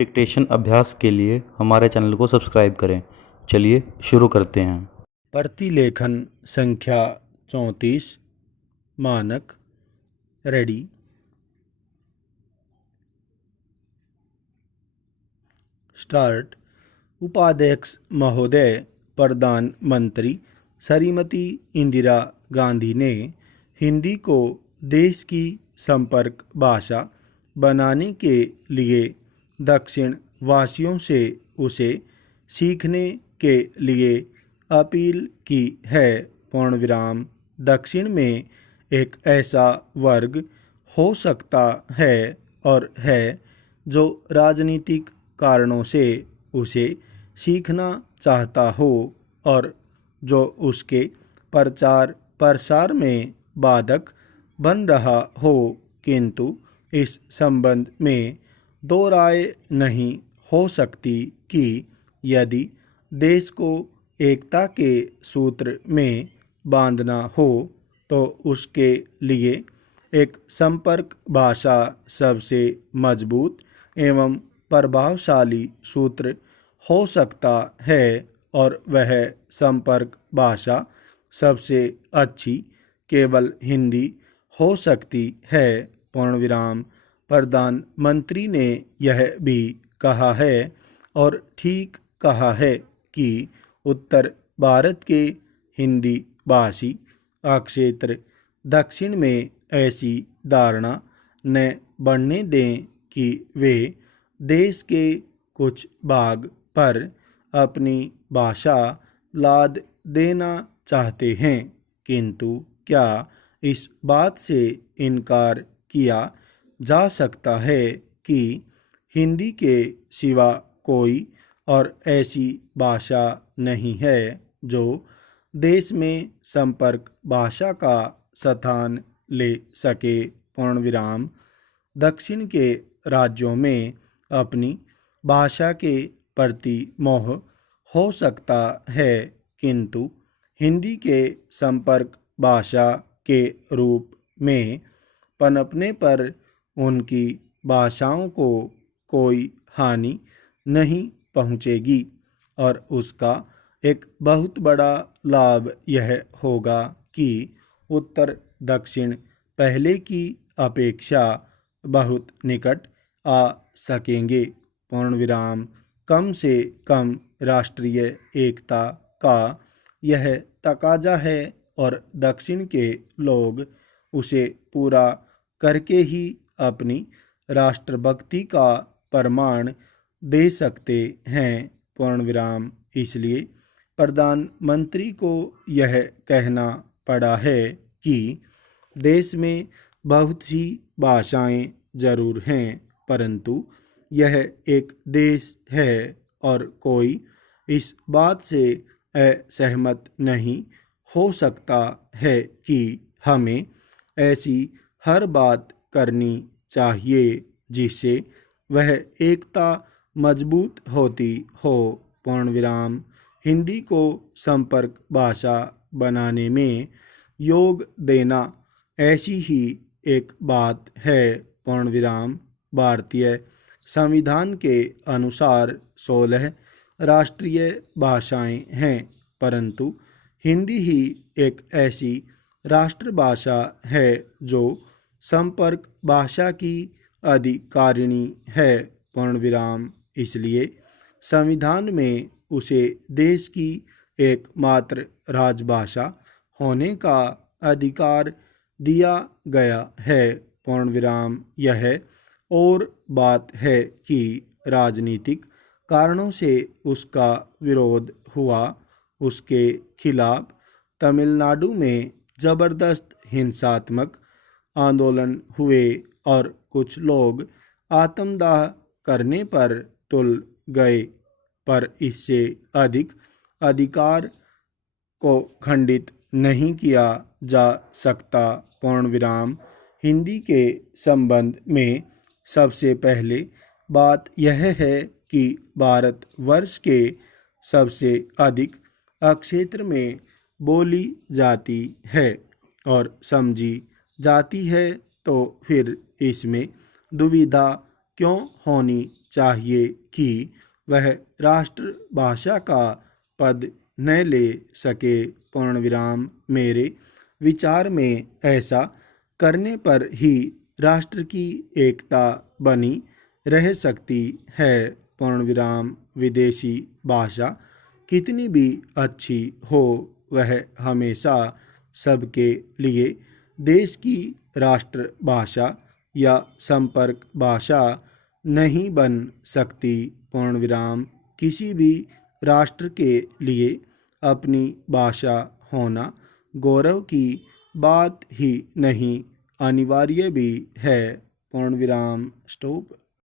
Dictation अभ्यास के लिए हमारे चैनल को सब्सक्राइब करें। चलिए शुरू करते हैं। प्रतिलेखन संख्या 34 मानक रेडी। स्टार्ट। उपाध्यक्ष महोदय, प्रधानमंत्री श्रीमती इंदिरा गांधी ने हिंदी को देश की संपर्क भाषा बनाने के लिए दक्षिण वासियों से उसे सीखने के लिए अपील की है। पूर्णविराम। दक्षिण में एक ऐसा वर्ग हो सकता है और है जो राजनीतिक कारणों से उसे सीखना चाहता हो और जो उसके प्रचार प्रसार में बाधक बन रहा हो, किंतु इस संबंध में दो राय नहीं हो सकती कि यदि देश को एकता के सूत्र में बांधना हो तो उसके लिए एक संपर्क भाषा सबसे मजबूत एवं प्रभावशाली सूत्र हो सकता है और वह संपर्क भाषा सबसे अच्छी केवल हिंदी हो सकती है। पूर्णविराम। प्रधानमंत्री ने यह भी कहा है और ठीक कहा है कि उत्तर भारत के हिंदी भाषी क्षेत्र दक्षिण में ऐसी धारणा न बढ़ने दें कि वे देश के कुछ भाग पर अपनी भाषा लाद देना चाहते हैं, किंतु क्या इस बात से इनकार किया जा सकता है कि हिंदी के सिवा कोई और ऐसी भाषा नहीं है जो देश में संपर्क भाषा का स्थान ले सके। पूर्णविराम। दक्षिण के राज्यों में अपनी भाषा के प्रति मोह हो सकता है, किंतु हिंदी के संपर्क भाषा के रूप में पनपने पर उनकी भाषाओं को कोई हानि नहीं पहुँचेगी और उसका एक बहुत बड़ा लाभ यह होगा कि उत्तर दक्षिण पहले की अपेक्षा बहुत निकट आ सकेंगे। पूर्णविराम। कम से कम राष्ट्रीय एकता का यह तकाजा है और दक्षिण के लोग उसे पूरा करके ही अपनी राष्ट्रभक्ति का प्रमाण दे सकते हैं। पूर्णविराम। इसलिए प्रधानमंत्री को यह कहना पड़ा है कि देश में बहुत सी भाषाएं जरूर हैं, परंतु यह एक देश है और कोई इस बात से असहमत नहीं हो सकता है कि हमें ऐसी हर बात करनी चाहिए जिससे वह एकता मजबूत होती हो। पूर्णविराम। हिंदी को संपर्क भाषा बनाने में योग देना ऐसी ही एक बात है। पूर्णविराम। भारतीय संविधान के अनुसार 16 राष्ट्रीय भाषाएं हैं, परंतु हिंदी ही एक ऐसी राष्ट्रभाषा है जो संपर्क भाषा की अधिकारिणी है। पूर्णविराम। इसलिए संविधान में उसे देश की एकमात्र राजभाषा होने का अधिकार दिया गया है। पूर्णविराम। यह और बात है कि राजनीतिक कारणों से उसका विरोध हुआ। उसके खिलाफ तमिलनाडु में जबरदस्त हिंसात्मक आंदोलन हुए और कुछ लोग आत्मदाह करने पर तुल गए, पर इससे अधिक अधिकार को खंडित नहीं किया जा सकता। पूर्णविराम। हिंदी के संबंध में सबसे पहले बात यह है कि भारतवर्ष के सबसे अधिक क्षेत्र में बोली जाती है और समझी जाती है, तो फिर इसमें दुविधा क्यों होनी चाहिए कि वह राष्ट्रभाषा का पद न ले सके। पूर्ण विराम। मेरे विचार में ऐसा करने पर ही राष्ट्र की एकता बनी रह सकती है। पूर्ण विराम। विदेशी भाषा कितनी भी अच्छी हो, वह हमेशा सबके लिए देश की राष्ट्रभाषा या संपर्क भाषा नहीं बन सकती। पूर्ण विराम। किसी भी राष्ट्र के लिए अपनी भाषा होना गौरव की बात ही नहीं, अनिवार्य भी है। पूर्ण विराम। स्टॉप।